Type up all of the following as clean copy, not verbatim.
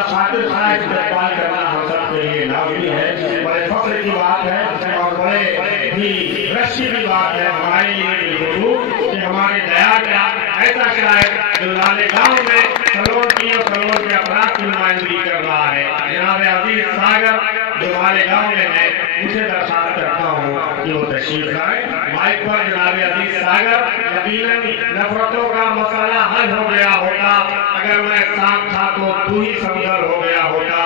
अपना खातिर खाए इस्तेमाल करना हम सबके लिए लाजमी है। बड़े फख्र की बात है और बड़े भी रश्मि की बात है हमारे लिए कि हमारे दया का ऐसा शायद जो लाले गांव में सलोन की और सलोन के अपराध की नुमाइंदगी कर रहा है। जनाब अजीज सागर जो हमारे गांव में है उसे दरखास्त करता हूँ कि वो तशरीफ लाए माइक पर। जनाब अजीज सागर, यकीनन नफरतों का मसला हल हो गया होता अगर मैं साथ था तो तू ही समझल हो गया होता।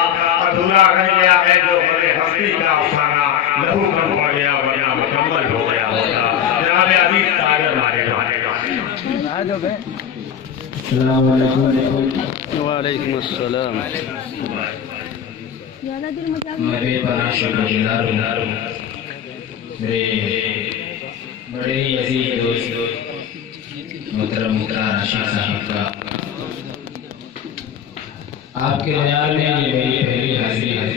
अधूरा रह गया है जो हमें हस्ती का अफसाना, लहू बन पड़ गया वरना मुकम्मल हो गया होता। जनाब अजीज सागर मारे वालेकुम अस्सलाम। मैं बेपनाह शुक्रगुजार हूँ मेरे बड़े ही अजीज दोस्त मोहतरम राशिद साहब का। आपके ख्याल में ये मेरी पहली हाजिरी है।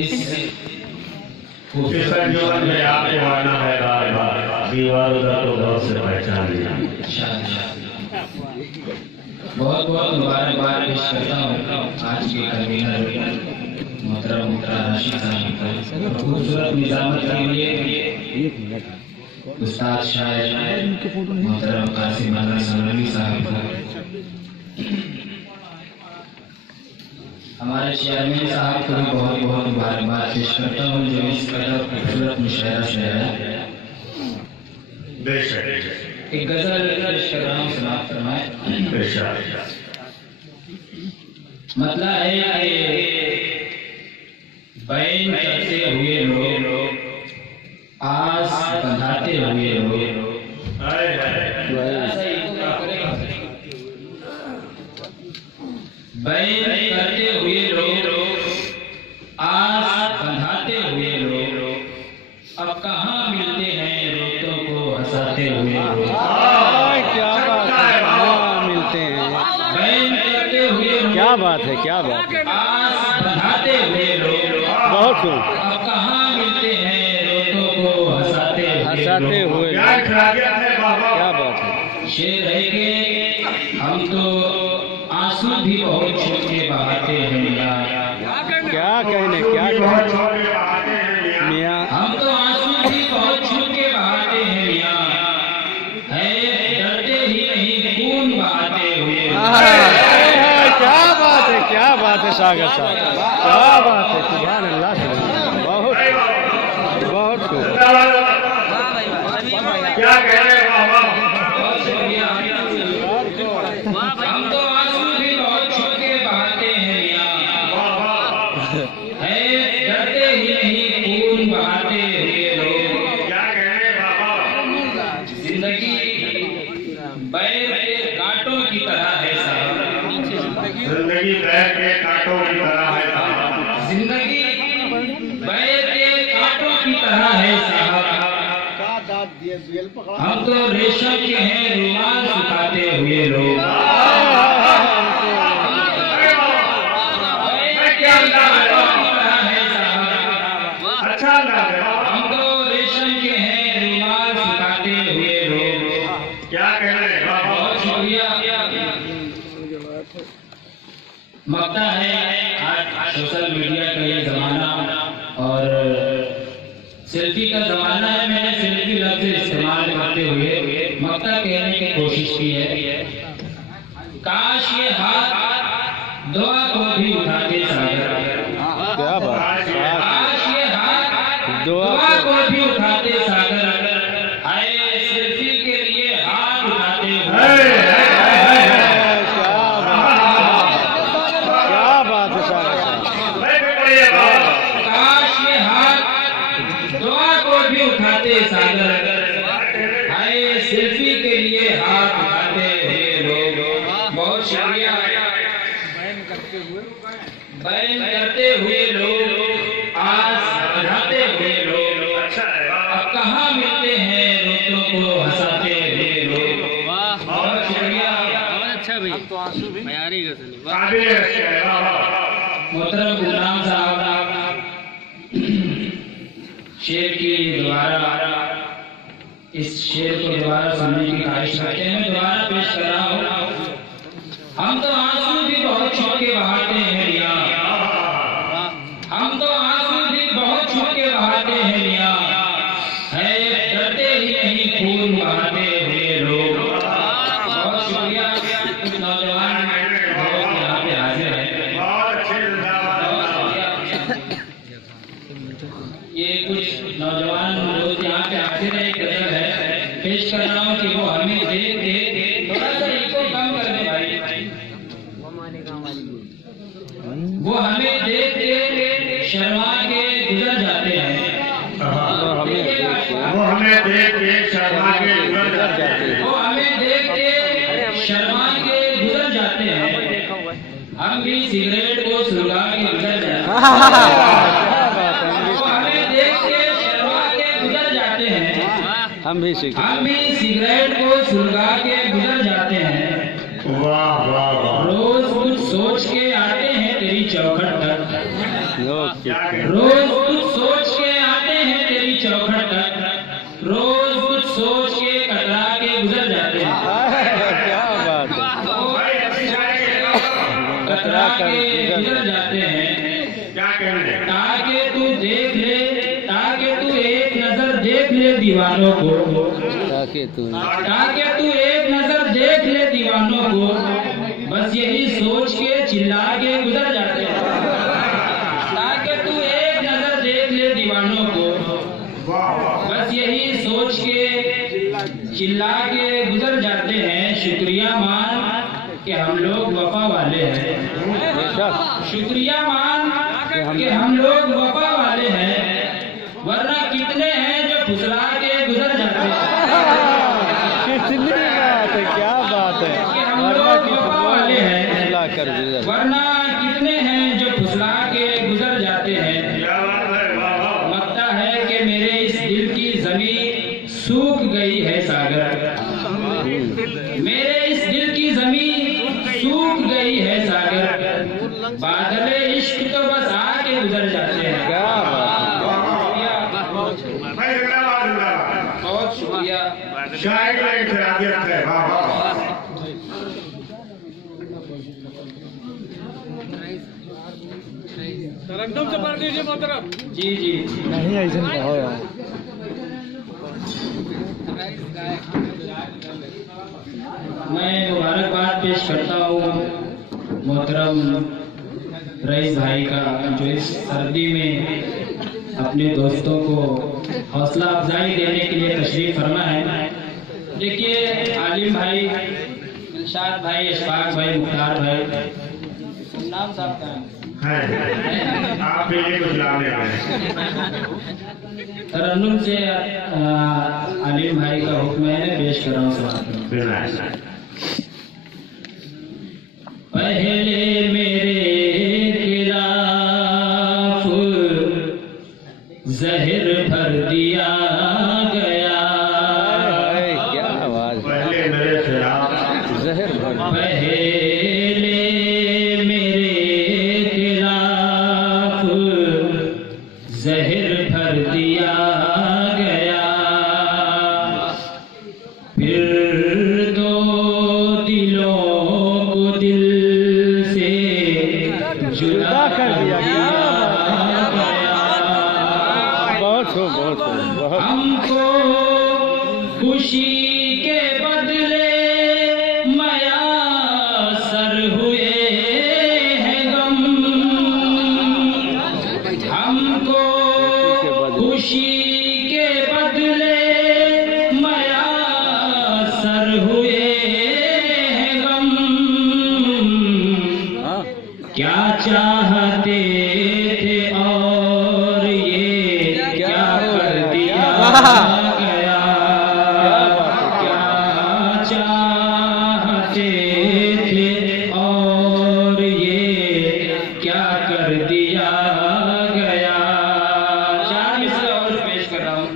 इस खूबसूरत जीवन में आपको आना है बार बार, दीवार उधर तो गौर से पहचान लिया। बहुत बहुत मुबारकबाद पेश करता हूँ आज के कन्वीनर मोहतरम राशिद साहब को। खूबसूरत निजामत के लिए उस्ताद शायर मोहतरम कासिम अल्लाह सलामी साहब को, हमारे चेयरमैन साहब को भी बहुत बहुत मुबारकबाद पेश करता हूँ जो इस कदर खूबसूरत मुशायरा शहर एक गजल पेश कर रहा हूँ, समाप्त फरमाए। मतलब है कि बैन करते हुए लोग, आस बंधाते हुए लोग, बैन करते हुए लोग, आस बंधाते हुए लोग, अब कहाँ मिलते हैं रोतों को हंसाते हुए लोग। क्या बात है, कहाँ मिलते हैं। बैन करते हुए क्या बात है, क्या बात है। आस बंधाते हुए लोग, बहुत खूब। अब कहाँ मिलते हैं रोतों को हंसाते हुए। क्या बात है। शेर है कि हम तो आंसू भी बहुत छू के बहाते हैं मियां। क्या कहने, क्या कहने मियां। हम तो आंसू भी बहुत छू के बहाते हैं मियां, है डरते ही नहीं खून बहाते हुए। क्या बात है, क्या बात है सागर साहब, क्या बात है। सुभान अल्लाह, बहुत बहुत खूब। क्या कह रहे हैं हम तो आंसू भी बहुत छू के बहाते हैं मियां, है डरते ही नहीं खून बहाते हुए लोग। क्या कह रहे हैं जिंदगी बैर के कांटों की तरह है साहब। जिंदगी बैर के कांटों की तरह है साहब। जिंदगी बैर के कांटों की तरह है साहब। हम तो रेशम के हैं रुमाल सुखाते हुए लोग। अच्छा हम तो रेशम के हैं रुमाल सुखाते हुए लोग। क्या कह रहे हैं बहुत शुक्रिया। मकता है आज सोशल मीडिया का ये जमाना और सेल्फी का जमाना है। मैंने सेल्फी लफ्ज इस्तेमाल करते हुए मकता कहने की कोशिश की है। काश ये हाथ दुआ को भी उठाते सागर। क्या बात है। काश ये हाथ दुआ को भी उठाते सागर। आए सेल्फी के लिए हाथ उठाते हुए। क्या बात है सागर साहब। काश ये हाथ दुआ को भी उठाते सागर। आए सेल्फी के लिए हाथ उठाते हुए लोग। बहुत शुक्रिया। बैन करते हुए लोग, आस बढ़ाते हुए लोग, अब कहाँ मिलते हैं रोतों को हंसाते हुए लोग। बहुत शुक्रिया। अच्छा भाई, तो आंसू भी तैयारी कर। मोहतरम गुलाम साहब शेर की दोबारा इस शेर को दोबारा सुनने की ख्वाहिश करते हैं। मैं दोबारा पेश कर रहा हूँ। हम तो वो हमें देख के शर्मा के गुजर जाते हैं। वो हमें देख के शर्मा के गुजर जाते हैं। वो हमें देख के शर्मा के गुजर जाते हैं। हम भी सिगरेट को सुलगा के गुजर जाते हैं। वो हमें देख के शर्मा के गुजर जाते हैं। हम भी सिगरेट को सुलगा के गुजर जाते हैं। वाह वाह वाह। रोज कुछ सोच के आते हैं तेरी चौखट तक। लोग रोज कुछ सोच के आते हैं तेरी चौखट तक। रोज कुछ सोच के कतरा के गुजर जाते हैं। क्या बात है। कतरा के गुजर जाते हैं। क्या कहने? ताकि तू देख ले, ताकि तू एक नजर देख ले दीवानों को। ताकि तू एक नजर देख ले दीवानों को। बस यही सोच के चिल्ला के गुजर जाते हैं। ताकि तू एक नजर देख ले दीवानों को। बस यही सोच के चिल्ला के गुजर जाते हैं। शुक्रिया मान कि हम लोग वफा वाले हैं। शुक्रिया मान कि हम लोग वफा वाले हैं। वरना कितने हैं जो फुसला के गुजर जाते हैं। कितनी बात है, क्या बात है। कि हम लोग वफा वाले हैं। कर गुजर वरना कितने हैं जो फुसला के गुजर जाते हैं। क्या बात है। वाह वाह। लगता है कि मेरे इस दिल की जमीन सूख गई है सागर। मेरे इस दिल की जमीन सूख गई है सागर। बादले इश्क तो बस आके गुजर जाते हैं। क्या बात भाई जिंदाबाद जिंदाबाद। बहुत शुक्रिया। शायद का इत्यादियत है। वाह वाह। एकदम से पढ़ दीजिए मोहतरम। जी जी नहीं ऐसे कहो यार। मैं मुबारकबाद पेश करता हूँ मोहतरम रईस भाई का, जो इस सर्दी में अपने दोस्तों को हौसला अफजाई देने के लिए तशरीफ फरमा है। देखिए आलिम भाई, इरशाद भाई, इशफाक भाई, मुख्तार भाई, नाम साहब का है। आप भी ये कुछ लाने आए। तरन्नुम से आलिम भाई का हुक्म है, पेश कर रहा हूँ। पहले मेरे खिलाफ जहर भर दिया गया। क्या आवाज। पहले मेरे खिलाफ जहर भर। पहले मेरे खिलाफ जहर भर दिया गया। फिर दो दिलों को दिल से जुदा कर दिया गया। बहुत हमको खुशी के बदले मयासर हुए हैं गम। हमको खुशी के बदले मयासर हुए हैं गम। क्या चाहते थे और ये क्या कर दिया गया। क्या चाहते थे और ये क्या कर दिया गया। चार मिसरे और पेश कर रहा हूँ।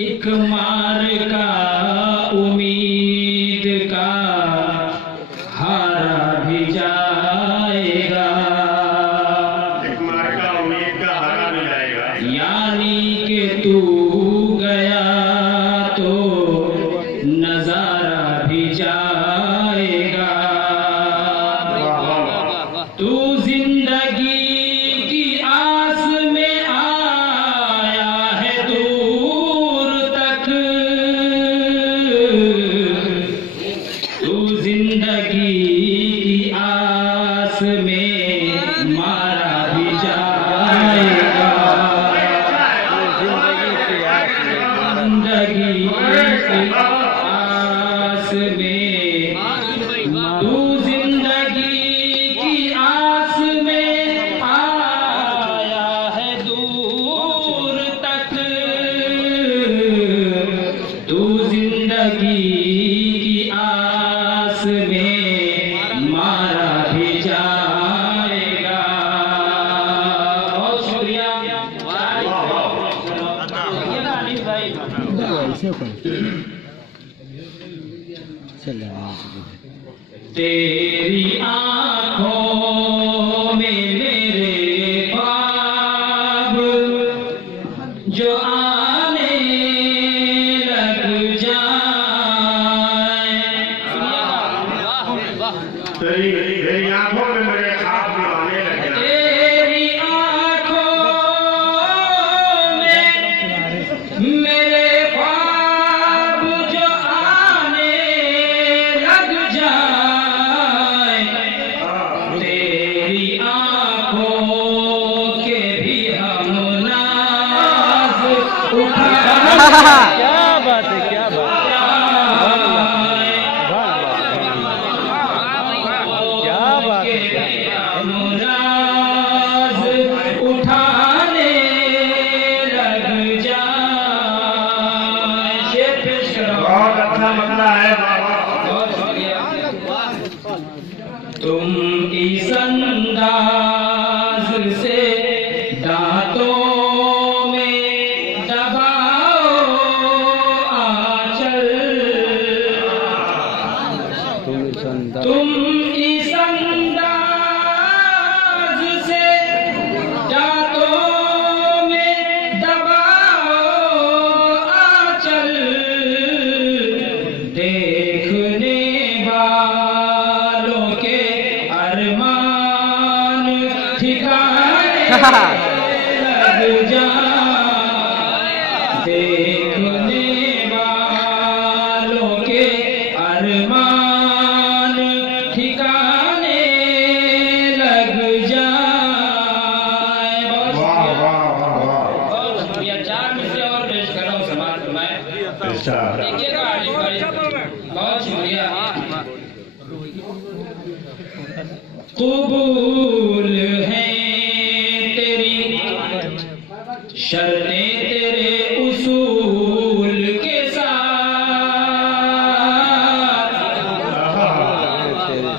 एक मार का उम्मीद का हारा भी जाएगा। एक मार्का उम्मीद का हारा भी जाएगा। यानी कि तू गया तो नजारा भी जाएगा। तू जिंदगी की आस में आया है दूर तक। तू जिंदगी की आस में मारा भी जाएगा। जिंदगी की आस में पास में मारा भी जाएगा। बहुत शुक्रिया। तेरी आँखों में मेरे ख्वाब जो आने लग जाए, तेरी आंखों में मेरे ख्वाब भी आने लग जाए। तेरी आँखों में मेरे ख्वाब जो आने लग जाए, तेरी आँखों के भी हम नाज उठा क्या बात है, क्या बात है, क्या बात है। मुराद उठाने लग जाए। शेर पेश करो। बहुत अच्छा मसला है बाबा। बहुत शुक्रिया। तुम इस अंदाज से दांतों में दबाओ आंचल, तुम इस अंदाज से दांतों में दबाओ आंचल, देखने वालों के अरमान ठिकाने लग जाए, देखने वालों के अरमान ठिकाने लग जाए। बहुत वाह शुक्रिया। वाह वाह वाह। बहुत शुक्रिया। 4 मिनट और पेश कर रहा हूँ, समाज फरमाए। अच्छा। देखिएगा आरिफ भाई, बहुत शुक्रिया। कबूल है तेरी शर्तें तेरे उसूल के साथ,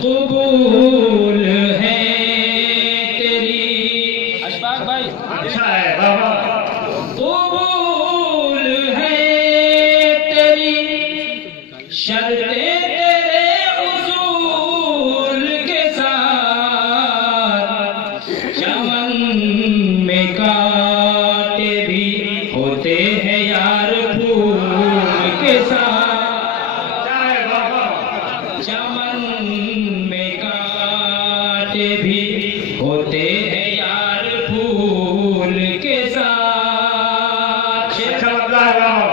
कबूल है तेरी अशफाक भाई, अच्छा है बाबा। कबूल है तेरी शर्तें तेरे उसूल के साथ, चमन में कांटे भी होते हैं यार फूल के साथ, अच्छा है बाबा। चमन में कांटे भी होते हैं यार फूल के साथ। अच्छा मसला है बाबा।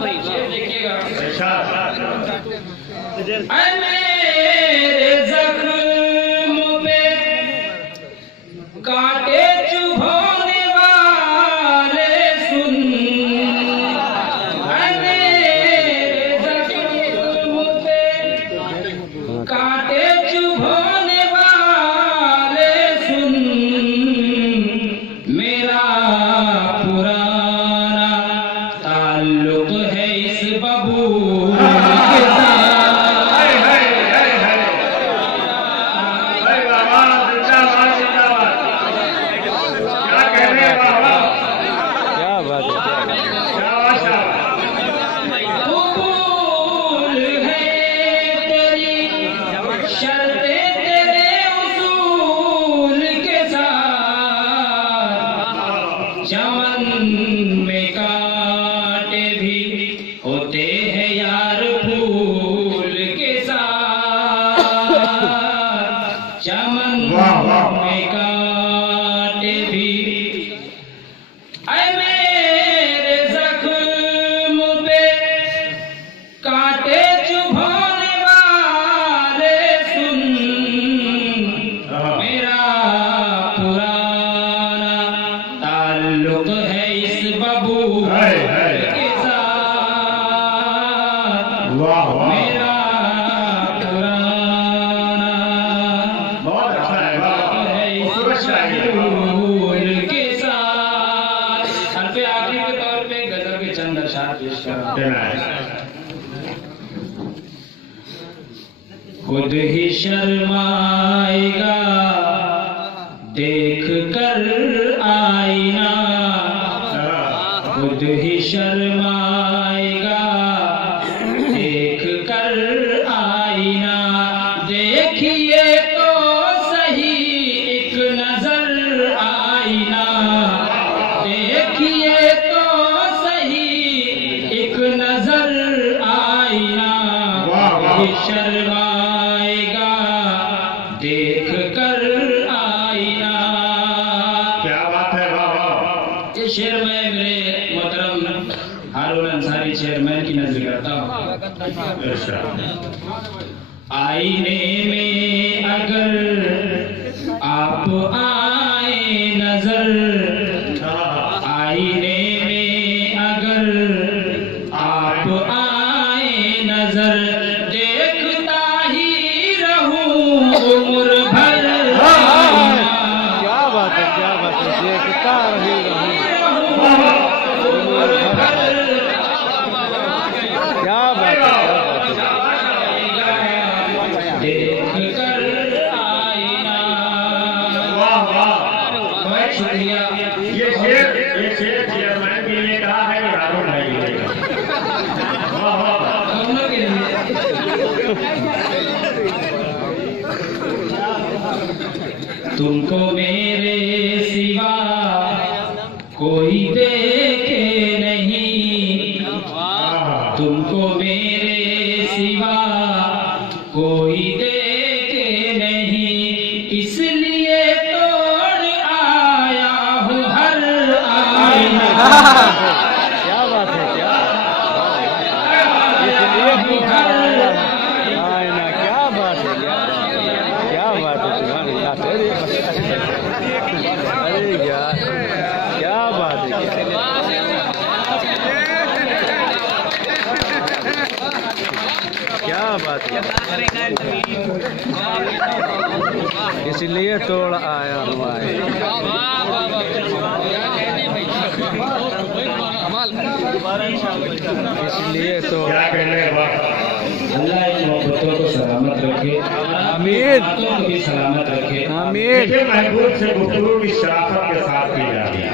देखिएगा। अच्छा। ऐ मेरे जख्म पे कांटे चुभोने वाले सुन, ऐ मेरे जख्म पे कांटे चुभोने वाले सुन, मेरा पुराना ताल्लुक है इस बबूल के साथ, खुद ही शर्माएगा देख कर आईना, खुद ही शर्माएगा देख कर आईना। देखिए तो सही एक नजर आईना, देखिए तो सही एक नजर आईना। शर्माएगा देख कर आईना। क्या बात है, वाह वाह। ये शेर में मेरे मोहतरम हारून अंसारी चेयरमैन की नजर करता हूँ। आईने में अगर आप आए नजर, आईने में अगर आप आए नजर, देखता ही रहूं उम्र भर। क्या बात है, क्या बात है, देखता ही रहूं उम्र भर। क्या बात है, देख कर आईना। वाह वाह। बहुत शुक्रिया। ये शेर चेयरमैन के लिए कहा है कि हारून भाई के लिए कहा। वाह वाह वाह। दोनों के लिए। तुमको मेरे सिवा कोई देखे नहीं, तुमको मेरे सिवा कोई देखे नहीं, इसलिए तोड़ आया हूँ हर आईना। क्या बात है, क्या इसलिए आईना। क्या बात है, क्या बात है, सुभान अल्लाह। अरे यार क्या बात है, क्या बात है, इसलिए तोड़ आया हुआ है। इसलिए तो क्या कहने वाह। अल्लाह इन मोहब्बतों को सलामत रखे, आमीन, बातों को भी सलामत रखे। आमीन। देखिए महबूब से गुफ्तगू की शराफत के साथ की जाती है,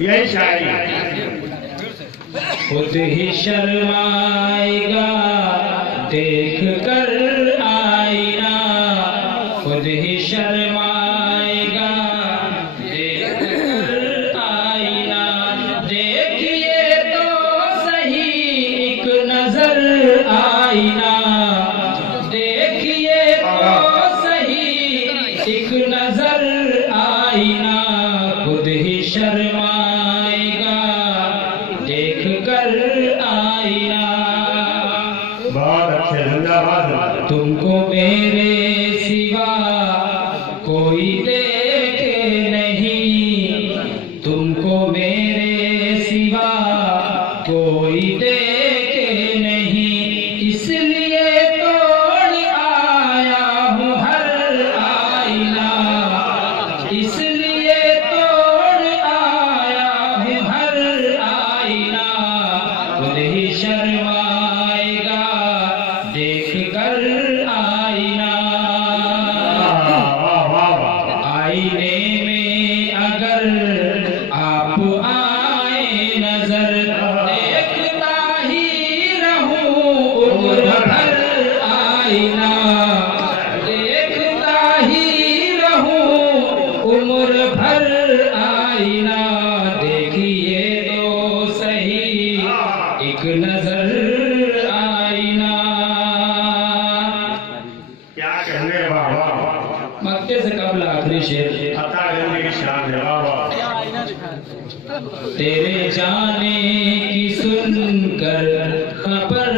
यही शायरी है। खुद ही शर्माएगा देख कर आईना, खुद ही शर्माएगा देख कर आईना। देखिए तो सही एक नजर आईना, देखिए तो सही एक नजर आईना। खुद ही शर्माएगा देख कर आईना। बहुत अच्छे, जिंदाबाद। तुमको मेरे सिवा कोई देखे नहीं, तुमको मेरे सिवा कोई देखे नहीं, इसलिए तोड़ आया हूँ हर आईना, इसलिए तोड़ आया हूँ हर आईना। खुद ही शर्माएगा देख कर आईना। आईने में अगर आप आए नजर, देखता ही रहूं उम्र भर आईना, देखता ही रहूं उम्र भर आईना। देखिए तो सही एक नजर आईना। क्या कहने वाह वाह। मक्के से कबल आखिरी शेर। अता जिंदगी की शान है, वाह वाह। तेरे जाने की सुनकर खबर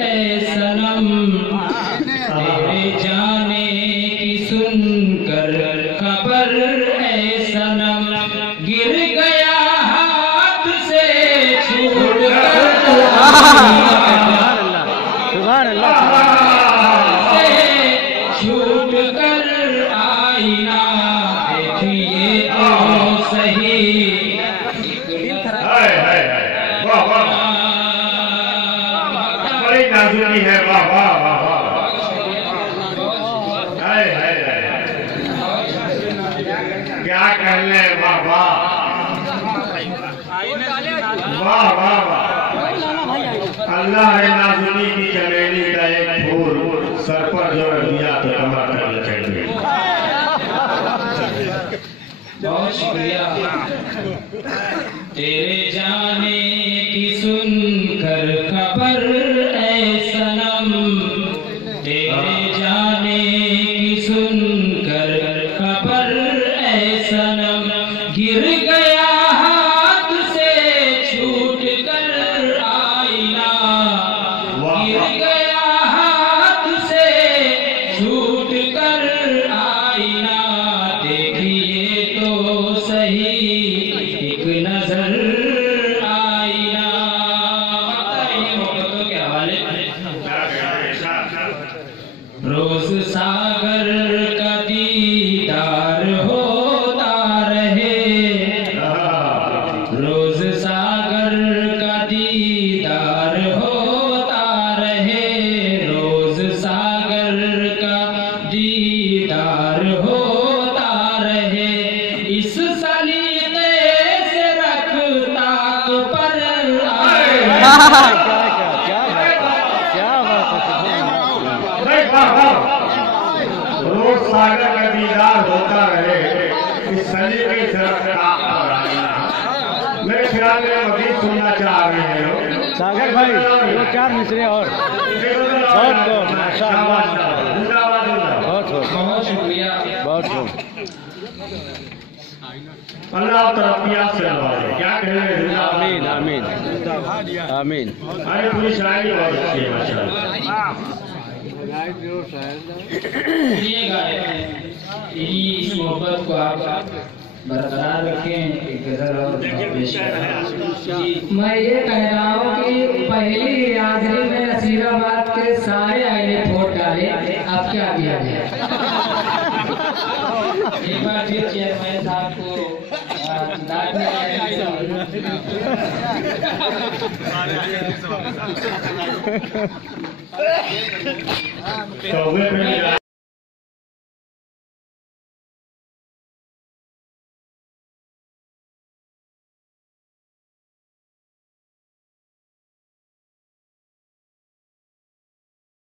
ऐ सनम, तेरे जाने की सुनकर खबर ऐ सनम, गिर गया हाथ से छूट कर, सुभान अल्लाह, से छूट कर आईना। देखिए तो सही हाय हाय हाय, वाह वाह। बड़ी नाजुकी है, वाह वाह वाह वाह। वाह वाह वाह। अल्लाह ने नाज़ुनी की चमेली का एक फूल सर पर जोड़ दिया तो कमर तक लचक गई। बहुत शुक्रिया। तेरे जाने की सुनकर खबर ऐ सनम, तेरे जाने की सुनकर खबर ऐ सनम, गिर गया हाथ से छूट कर आईना, गिर गया हाथ से छूट कर आईना, देखिए तो सही एक नजर आईना। ये मोहब्बतों के हवाले रोज सागर का दीदार होता रहे, रोज सागर का दीदार होता रहे, रोज सागर का दीदार होता रहे, इस सलीके से रख ताक पर रोज सागर का दीदार होता रहे, इस सलीके से मेरे ख्याल में मजीद सुनना चाह रहे हैं लोग। सागर भाई 2-4 मिसरे और बहुत बहुत माशाअल्लाह, बहुत बहुत बहुत शुक्रिया। बहुत बहुत। अल्लाह तरक्कियात से नवाजे। क्या कह रहे हैं? आमीन आमीन आमीन। अरे पूरी शायरी बहुत अच्छी है माशाअल्लाह। इस मोहब्बत को आप बरकरार रखें। एक गजल और पेश करें। मैं ये कह रहा हूँ कि पहली रियाजरी में नसीराबाद के सारे आईने फोट डाले, अब क्या किया जाए? एक बार फिर चेयरमैन साहब को तो